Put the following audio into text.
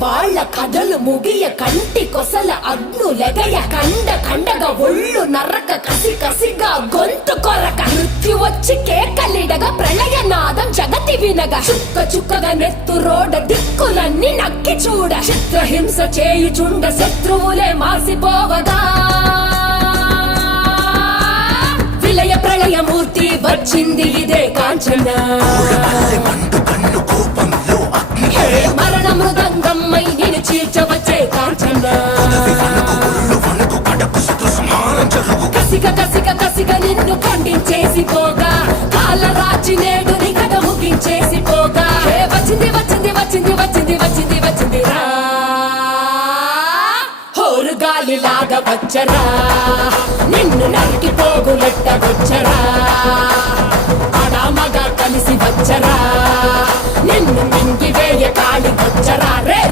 వాళ్ళ కథలు ముగియ కంటి కొసల అగ్నులెగయ కండగా ఒళ్ళు నరక కసి కసిగా గొంతు కొరక మృత్యు వచ్చి కేకలిడగా ప్రళయనాదం జగతి వినగా చుక్కగా నెత్తు రోడ దిక్కులన్నీ నక్కి చూడ చిత్రహింస చేయుచుండ శత్రువులే మాసిపోవగా విలయ ప్రళయమూర్తి వచ్చింది ఇదే కాంచన మరణ మృదంగమ్మై నేను చీల్చవచ్చే కాంచన కసిగా నిన్ను ఖండించేసి పోగా కాలరాచి నేడు నీ కథ ముగించేసి పోగా వచ్చింది రా హోరు గాలిలాగా వచ్చరా నిన్ను నరికి పోగులెట్ట వచ్చరా ఆడామగా కలిసి వచ్చరా నిన్ను మింగి వేయ కాలి వచ్చరా రే